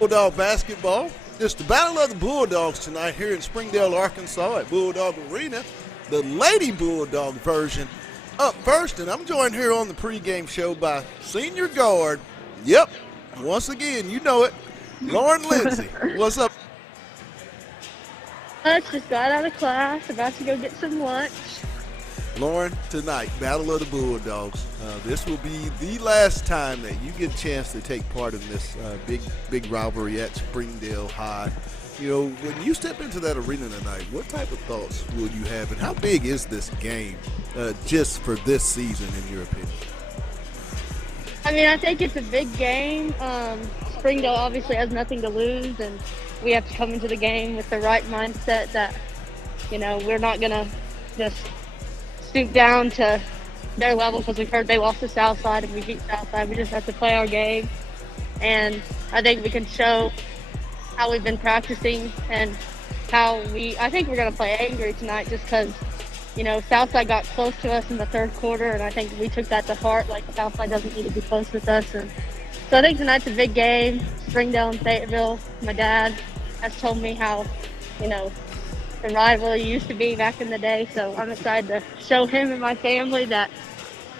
Bulldog basketball. It's the Battle of the Bulldogs tonight here in Springdale, Arkansas at Bulldog Arena. The Lady Bulldog version up first, and I'm joined here on the pregame show by senior guard. Yep, once again, you know it, Lauren Lindsay. What's up? Just got out of class, about to go get some lunch. Lauren, tonight, Battle of the Bulldogs. This will be the last time that you get a chance to take part in this big rivalry at Springdale High. You know, when you step into that arena tonight, what type of thoughts will you have, and how big is this game just for this season, in your opinion? I mean, I think it's a big game. Springdale obviously has nothing to lose, and we have to come into the game with the right mindset that, you know, we're not going to just stoop down to their level because we've heard they lost to Southside and we beat Southside. We just have to play our game, and I think we can show how we've been practicing and I think we're going to play angry tonight just because, you know, Southside got close to us in the third quarter, and I think we took that to heart, like Southside doesn't need to be close with us. And so I think tonight's a big game. Springdale and Fayetteville. My dad has told me how, you know, the rivalry used to be back in the day, so I'm excited to show him and my family that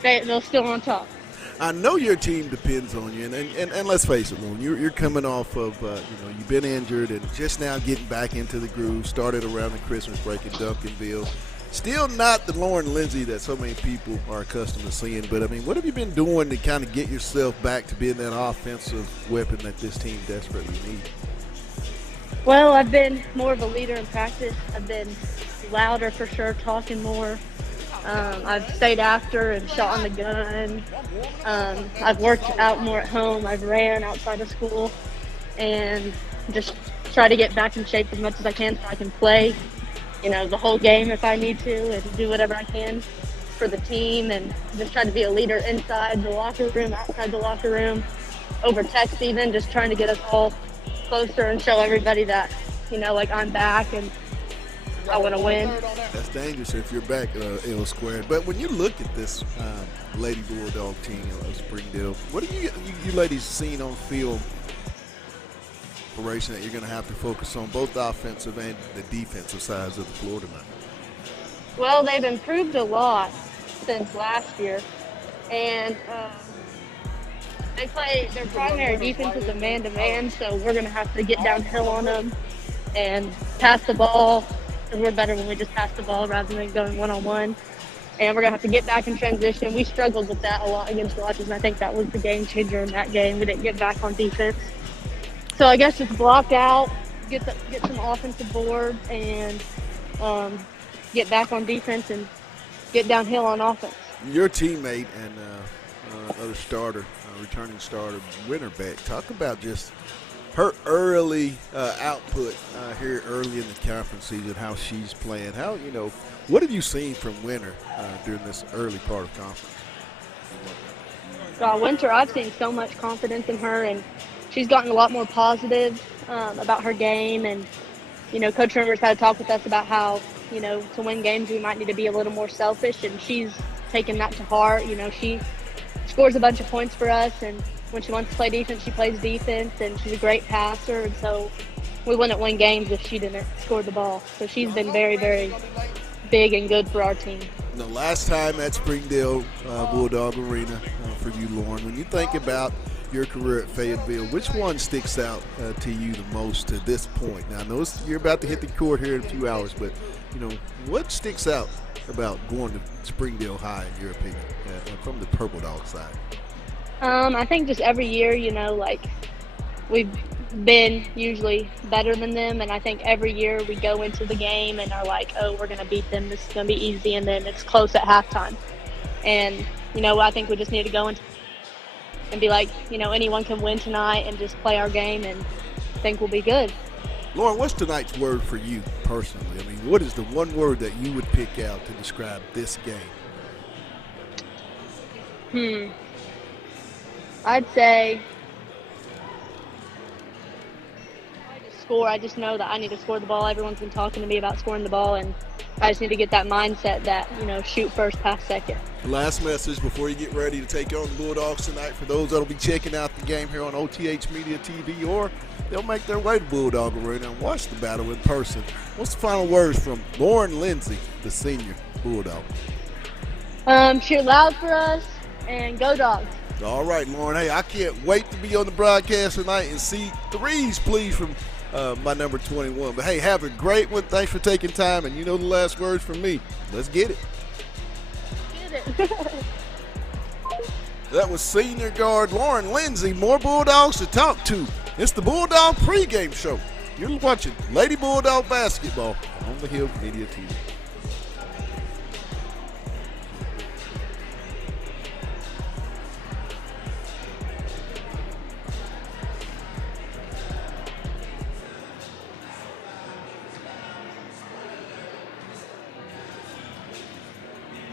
Fayetteville's still on top. I know your team depends on you, and let's face it, Lauren, you're coming off of, you've been injured and just now getting back into the groove, started around the Christmas break in Duncanville. Still not the Lauren Lindsay that so many people are accustomed to seeing, but, I mean, what have you been doing to kind of get yourself back to being that offensive weapon that this team desperately needs? Well, I've been more of a leader in practice. I've been louder for sure, talking more. I've stayed after and shot on the gun. I've worked out more at home. I've ran outside of school and just try to get back in shape as much as I can so I can play, you know, the whole game if I need to, and do whatever I can for the team, and just try to be a leader inside the locker room, outside the locker room, over text even, just trying to get us all closer and show everybody that, you know, like I'm back and I want to win. That's dangerous if you're back L squared. But when you look at this Lady Bulldog team of Springdale, what have you ladies seen on field operation that you're going to have to focus on, both the offensive and the defensive sides of the floor tonight? Well, they've improved a lot since last year, and they play their primary defense is a man-to-man, so we're going to have to get downhill on them and pass the ball, because we're better when we just pass the ball rather than going one-on-one. And we're going to have to get back in transition. We struggled with that a lot against Rogers, and I think that was the game changer in that game. We didn't get back on defense. So I guess just block out, get some offensive boards, and get back on defense and get downhill on offense. Your teammate and other starter, returning starter, Winterbeck, talk about just her early output here early in the conference season, how she's playing. How, you know, what have you seen from Winter during this early part of conference? Winter, I've seen so much confidence in her, and she's gotten a lot more positive about her game. And, you know, Coach Rivers had to talk with us about how, you know, to win games we might need to be a little more selfish, and she's taken that to heart. You know, she scores a bunch of points for us, and when she wants to play defense, she plays defense, and she's a great passer, and so we wouldn't win games if she didn't score the ball. So she's been very, very big and good for our team. The last time at Springdale Bulldog Arena for you, Lauren, when you think about your career at Fayetteville, which one sticks out to you the most to this point? Now, I know you're about to hit the court here in a few hours, but, you know, what sticks out about going to Springdale High, in your opinion, from the Purple Dog side? I think just every year, you know, like we've been usually better than them, and I think every year we go into the game and are like, oh, we're going to beat them, this is going to be easy, and then it's close at halftime. And, you know, I think we just need to go into and be like, you know, anyone can win tonight, and just play our game, and I think we'll be good. Lauren, what's tonight's word for you personally? I mean, what is the one word that you would pick out to describe this game? I'd say score. I just know that I need to score the ball. Everyone's been talking to me about scoring the ball, and I just need to get that mindset that, shoot first, pass second. Last message before you get ready to take on the Bulldogs tonight for those that will be checking out the game here on OTH Media TV, or they'll make their way to Bulldog Arena and watch the battle in person. What's the final words from Lauren Lindsay, the senior Bulldog? Cheer loud for us and go Dogs. All right, Lauren. Hey, I can't wait to be on the broadcast tonight and see threes, please, from my number 21. But, hey, have a great one. Thanks for taking time. And you know the last words from me. Let's get it. Get it. That was senior guard Lauren Lindsay. More Bulldogs to talk to. It's the Bulldog pregame show. You're watching Lady Bulldog basketball on the Hill Media TV.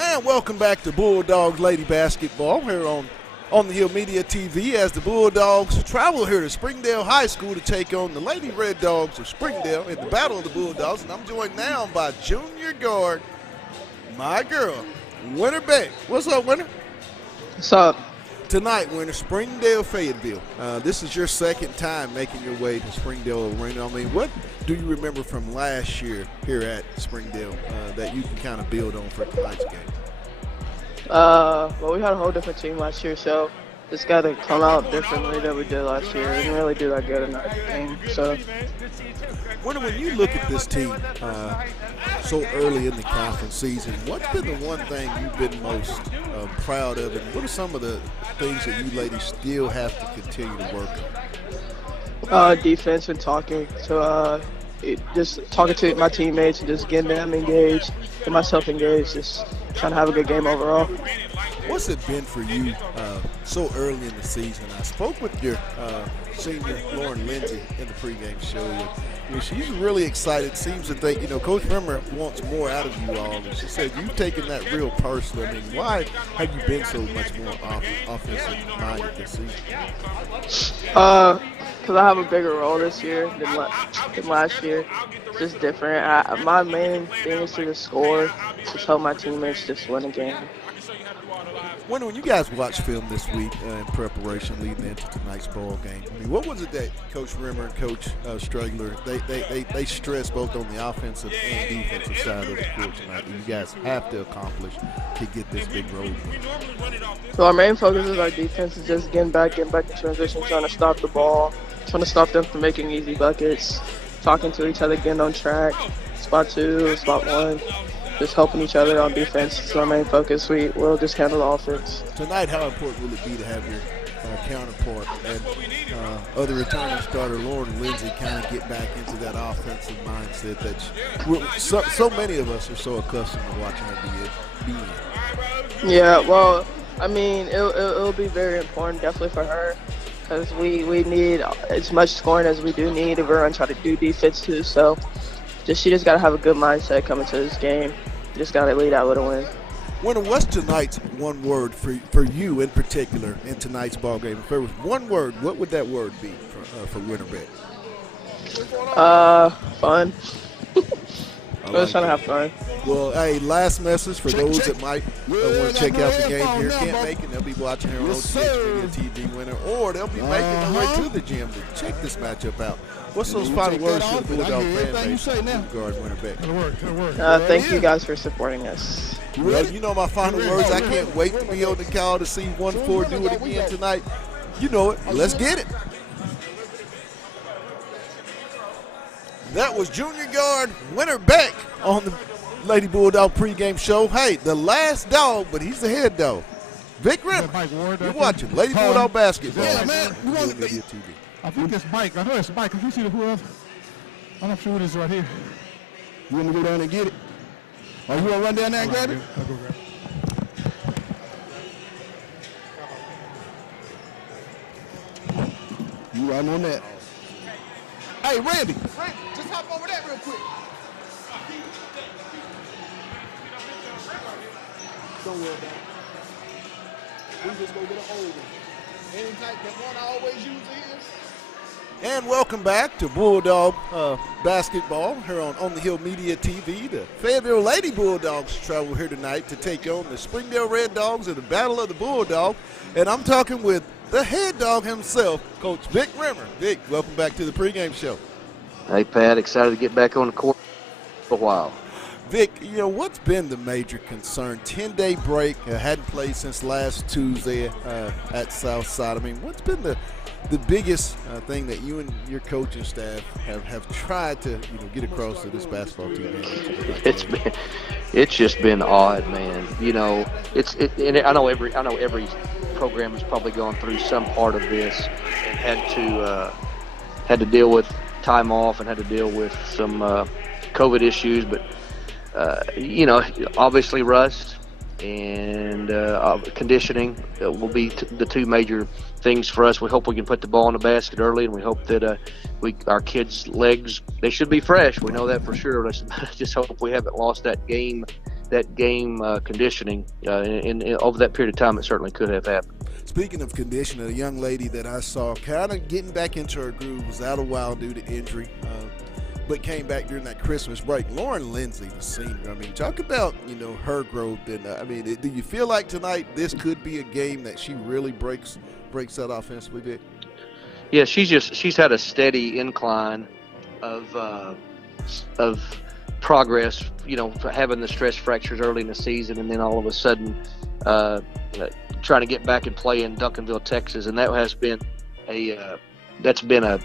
And welcome back to Bulldogs Lady Basketball here on the Hill Media TV as the Bulldogs travel here to Springdale High School to take on the Lady Red Dogs of Springdale in the Battle of the Bulldogs. And I'm joined now by junior guard, my girl, Winter Beck. What's up, Winter? What's up? Tonight, Winter, Springdale, Fayetteville. This is your second time making your way to Springdale Arena. I mean, what do you remember from last year here at Springdale that you can kind of build on for tonight's game? Well, we had a whole different team last year, so just got to come out differently than we did last year. We didn't really do that good in our game. So, when you look at this team so early in the conference season, what's been the one thing you've been most proud of, and what are some of the things that you ladies still have to continue to work on? Defense and talking to just talking to my teammates and just getting them engaged, get myself engaged, just trying to have a good game overall. What's it been for you so early in the season? I spoke with your senior Lauren Lindsay in the pregame show. And she's really excited. Seems to think, Coach Rimmer wants more out of you all. And she said you've taken that real personal. I mean, why have you been so much more offensive minded this season? Because I have a bigger role this year than last year. It's just different. My main thing is to just score, just help my teammates just win a game. When you guys watch film this week in preparation leading into tonight's ball game, I mean, what was it that Coach Rimmer and Coach Stragler, they stressed both on the offensive and defensive side of the court tonight that you guys have to accomplish to get this big road? So our main focus is our defense is just getting back in transition, trying to stop the ball, trying to stop them from making easy buckets, talking to each other, getting on track, spot 2, spot 1. Just helping each other on defense is our main focus. We'll just handle the offense. Tonight, how important will it be to have your counterpart and other returning starter Lauren Lindsay kind of get back into that offensive mindset that so many of us are so accustomed to watching her be in? Yeah, well, I mean, it'll be very important definitely for her because we need as much scoring as we do need if we're going to try to do defense too. So she just got to have a good mindset coming to this game. Just got to lead out with a win. Winter, what's tonight's one word for you in particular in tonight's ball game? If there was one word, what would that word be for Winter Beck? Fun. I was trying to have fun. Well, hey, last message for those that might want to check out the game here, can't make it, they'll be watching here on OTH Media TV, Winter, or they'll be making their way to the gym to check this matchup out. What's those final words to the Bulldog fan base regarding Winter Beck? Thank you guys for supporting us. Well, you know my final words. I can't wait to be on the call to see 1-4 do it again tonight. You know it. Let's get it. That was junior guard Winter Beck on the Lady Bulldog pregame show. Hey, the last dog, but he's the head dog. Vic Rimmer, you're watching Lady Bulldog basketball. Yeah, man. TV. I think it's Mike. I know it's Mike. Can you see the who else? I'm not sure what it is right here. You want me to go down and get it? Or you want to run down there and grab it? I'll go grab it. You right on that. Hey, Randy, just hop over that real quick. Don't worry about it. We just go get an old one. Any type, that one I always use is And welcome back to Bulldog basketball here on the Hill Media TV. The Fayetteville Lady Bulldogs travel here tonight to take on the Springdale Red Dogs in the Battle of the Bulldog. And I'm talking with the head dog himself, Coach Vic Rimmer. Vic, welcome back to the pregame show. Hey, Pat, excited to get back on the court for a while. Vic, what's been the major concern? 10-day break, hadn't played since last Tuesday at Southside. I mean, what's been the biggest thing that you and your coaching staff have tried to get across to this basketball team? It's just been odd, man. And I know every program has probably gone through some part of this and had to deal with time off and had to deal with some COVID issues, but obviously rust and conditioning will be the two major things for us. We hope we can put the ball in the basket early, and we hope that our kids' legs, they should be fresh. We know that for sure. Let's just hope we haven't lost that game conditioning. And over that period of time, it certainly could have happened. Speaking of conditioning, a young lady that I saw kind of getting back into her groove was out a while due to injury, but came back during that Christmas break. Lauren Lindsay, the senior. I mean, talk about her growth. And do you feel like tonight this could be a game that she really breaks out offensively, Vic? Yeah, she's had a steady incline of progress. Having the stress fractures early in the season, and then all of a sudden trying to get back and play in Duncanville, Texas, and that has been that's been a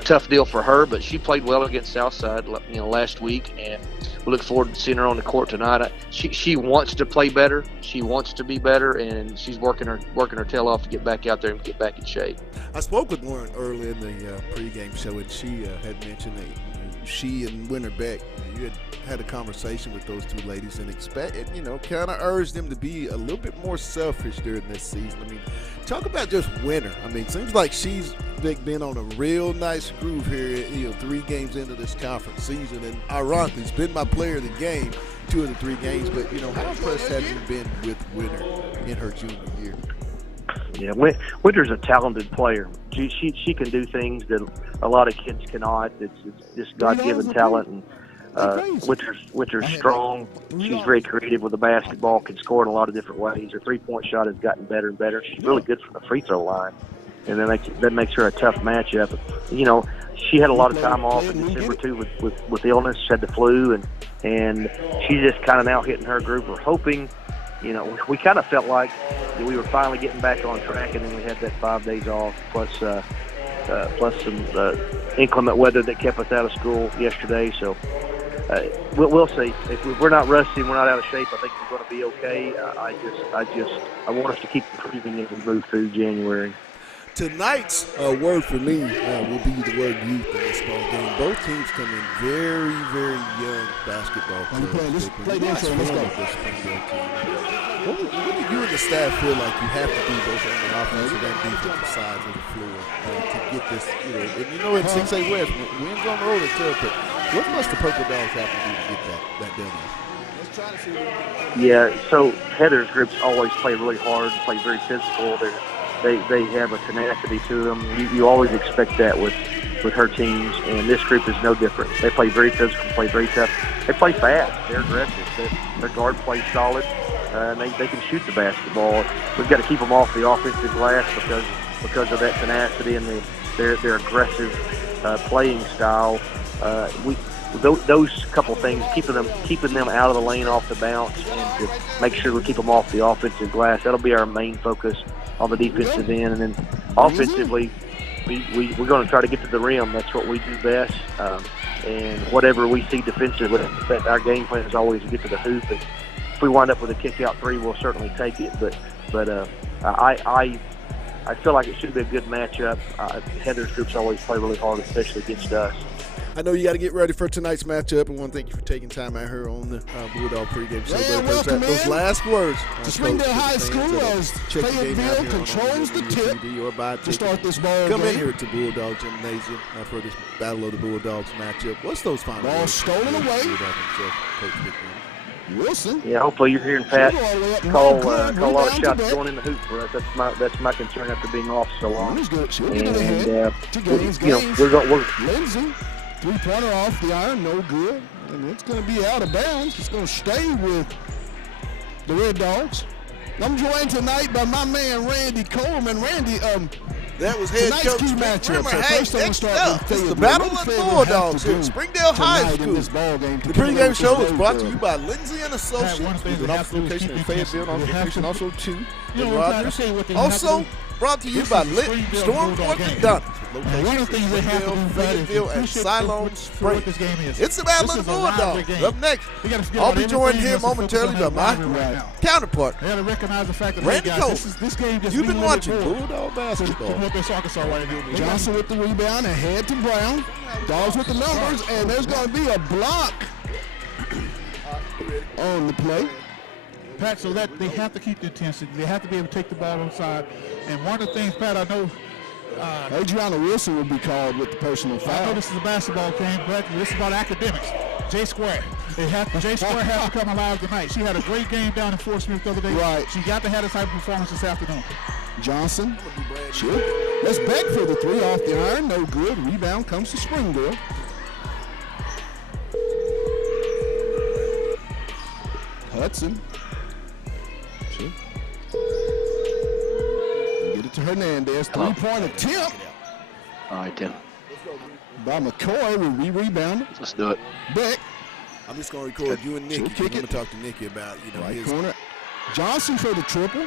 tough deal for her. But she played well against Southside, last week, and we look forward to seeing her on the court tonight. She wants to play better. She wants to be better, and she's working her tail off to get back out there and get back in shape. I spoke with Lauren early in the pregame show, and she had mentioned that she and Winter Beck, you had a conversation with those two ladies and kind of urged them to be a little bit more selfish during this season. I mean, talk about just Winter. I mean, it seems like she's been on a real nice groove here, 3 games into this conference season, and ironically, it's been my player of the game 2 of the 3 games. But how impressed have you been with Winter in her junior year? Yeah, Winter's a talented player. She can do things that a lot of kids cannot. It's just God-given talent, and Winter's strong. She's very creative with the basketball, can score in a lot of different ways. Her three-point shot has gotten better and better. She's really good from the free throw line, and that makes her a tough matchup. She had a lot of time off in December too with illness. She had the flu, and she's just kind of now hitting her groove. We're hoping. We kind of felt like we were finally getting back on track, and then we had that 5 days off, plus some inclement weather that kept us out of school yesterday. So we'll see. If we're not rusty and we're not out of shape, I think we're going to be okay. I want us to keep improving as we move through January. Tonight's word for me will be the word youth in this ball game. Both teams come in very, very young basketball players. Play the intro. Let's go. What do you and the staff feel like you have to do both on the offensive and defensive sides of the floor to get this? In 6A West, wins on the road are tough, but what must the Purple Dogs have to do to get that W? Yeah, so Heather's groups always play really hard, play very physical. They have a tenacity to them. You always expect that with her teams, and this group is no different. They play very physical, play very tough. They play fast. They're aggressive. Their guard plays solid, and they can shoot the basketball. We've got to keep them off the offensive glass because of that tenacity and their aggressive playing style. Those couple things, keeping them out of the lane, off the bounce, and to make sure we keep them off the offensive glass. That'll be our main focus on the defensive end, and then offensively, we're going to try to get to the rim. That's what we do best. And whatever we see defensively, our game plan is always to get to the hoop. And if we wind up with a kick-out 3, we'll certainly take it. But I feel like it should be a good matchup. Heather's groups always play really hard, especially against us. I know you got to get ready for tonight's matchup, and I want to thank you for taking time out here on the Bulldog pregame show. Those last words to Springdale High School as Fayetteville controls the tip to start this ball Come game. in here to Bulldog Gymnasium for this Battle of the Bulldogs matchup. What's those final Ball words? stolen away. Bulldog himself, Coach Vic Rimmer. Wilson. Yeah, hopefully you're hearing Pat call a lot of shots back. going in the hoop for us. That's my concern after being off so long. She'll get it ahead to Gaines. We're Lindsay, three-pointer off the iron, no good. And it's going to be out of bounds. It's going to stay with the Red Dogs. I'm joined tonight by my man Randy Coleman. Randy, that was head coach matchup. So first next up, it's the Battle of the Bulldogs here at Springdale High School. The pregame show is brought to you by Lindsay and Associates, an office location in Fayetteville, and also two in Rogers. Also brought to you by Storm Orthodontics, locations in Springdale, Fayetteville, and Siloam Springs. It's the Battle of the Bulldogs. Up next, I'll be joined here momentarily by my counterpart, Randy Coleman. You've been watching Bulldog basketball. Johnson with the rebound, ahead to Brown. Dogs with the numbers, and there's going to be a block on the play. Pat, so that they have to keep the intensity. They have to be able to take the ball inside. And one of the things, Pat, I know Adriana Wilson will be called with the personal foul. I know this is a basketball game, but this is about academics. J Square. J Square has to come alive tonight. She had a great game down in Fort Smith the other day. Right. She got to have this type of performance this afternoon. Johnson. Sure. Let's back for the three off the iron. No good. Rebound comes to Springdale. Hudson. Sure. Get it to Hernandez. Three-point attempt. All right, Tim. By McCoy. We rebound. Let's do it. Beck. I'm just going to record you and Nikki. I'm going to talk to Nikki about, right his corner. Johnson for the triple.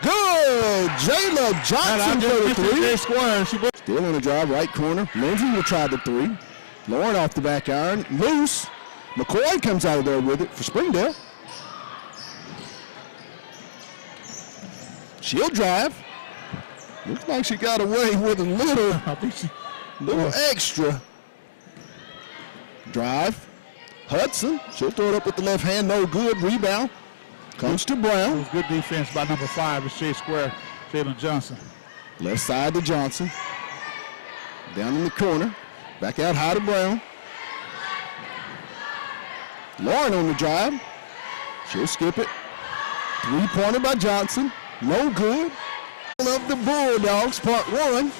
Good. Jayla Johnson for the three. Still on the drive, right corner. Lindsay will try the three. Lauren off the back iron. Loose. McCoy comes out of there with it for Springdale. She'll drive. Looks like she got away with a little extra. Drive. Hudson. She'll throw it up with the left hand. No good. Rebound. Comes to Brown. It was good defense by number 5 is J Square, Jalen Johnson. Left side to Johnson. Down in the corner. Back out high to Brown. Lauren on the drive. She'll skip it. Three-pointer by Johnson. No good. Of the Bulldogs, part 1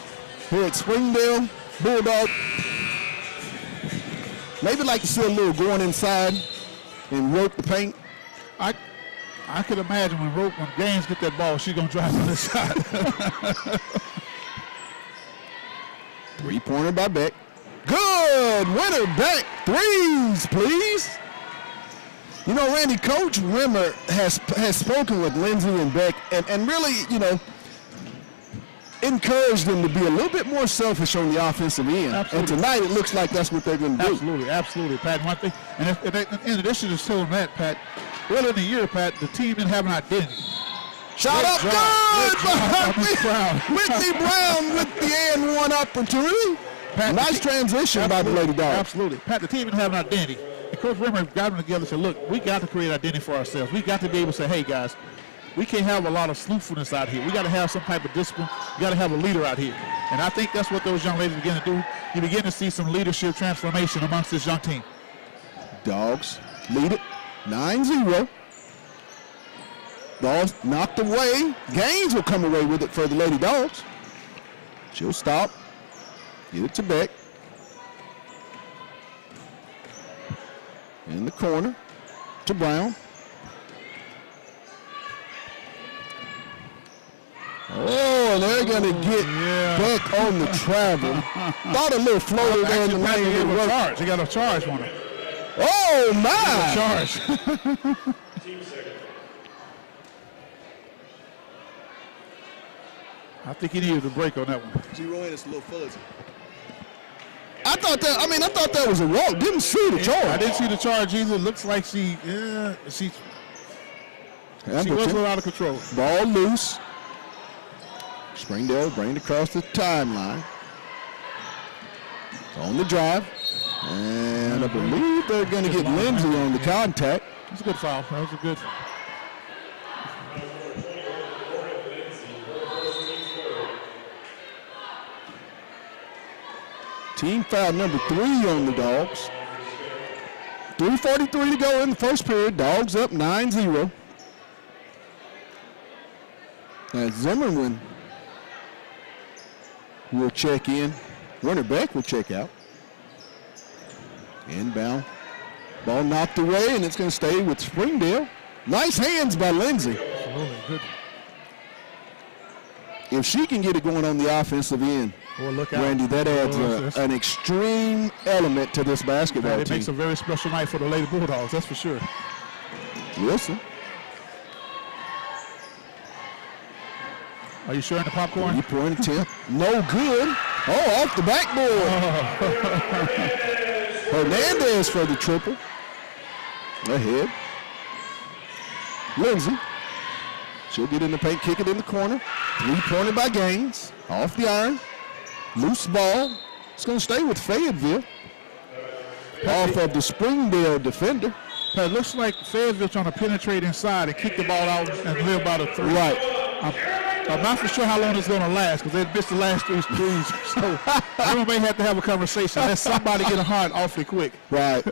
here at Springdale. Bulldog. Maybe like to see a little going inside and rope the paint. I could imagine when Gaines get that ball, she's going to drive on this side. Three-pointer by Beck. Good. Winner Beck. Threes, please. You know, Randy, Coach Rimmer has spoken with Lindsay and Beck and really, you know, encouraged them to be a little bit more selfish on the offensive end. Absolutely. And tonight it looks like that's what they're going to do. Absolutely, Pat. One thing, and in addition to telling that, Pat, earlier in the year, Pat, the team didn't have an identity. Shot up good! Whitney Brown with the and one opportunity. Pat, nice transition by the Lady Dogs. Absolutely. Pat, the team didn't have an identity. And Coach Rimmer got them together and said, look, we got to create an identity for ourselves. We got to be able to say, hey, guys, we can't have a lot of slothfulness out here. We got to have some type of discipline. We got to have a leader out here. And I think that's what those young ladies begin to do. You begin to see some leadership transformation amongst this young team. Dogs lead it 9-0. Ball knocked away. Gaines will come away with it for the Lady Dogs. She'll stop. Get it to Beck. In the corner to Brown. Oh, they're going to get Beck on the travel. Thought a little floater there in the lane would work. He got a charge on it. Oh, my. Charge. I think he needed a break on that one. See, Rowan, it's a little fuzzy. I thought that was a walk. Didn't see the charge. I didn't see the charge either. Looks like she was a little out of control. Ball loose. Springdale bring it across the timeline. On the drive. And I believe they're going to get Lindsay on the contact. That's a good foul. That was a good. Team foul number 3 on the Dogs. 3:43 to go in the first period. Dogs up 9-0. As Zimmerman will check in. Runner back will check out. Inbound. Ball knocked away, and it's going to stay with Springdale. Nice hands by Lindsay. Absolutely good. If she can get it going on the offensive end, look out. Randy, that adds an extreme element to this basketball It team. makes a very special night for the Lady Bulldogs, that's for sure. Wilson. Are you sharing the popcorn? 3-point attempt. No good. Oh, off the backboard. Hernandez for the triple. Ahead. Lindsay. She'll get in the paint, kick it in the corner. 3-pointer by Gaines. Off the iron. Loose ball. It's going to stay with Fayetteville. Off of the Springdale defender. It looks like Fayetteville trying to penetrate inside and kick the ball out and live by the three. Right. I'm not for sure how long it's going to last because they missed the last three threes. So we may have to have a conversation. Let somebody get a heart awfully quick. Right.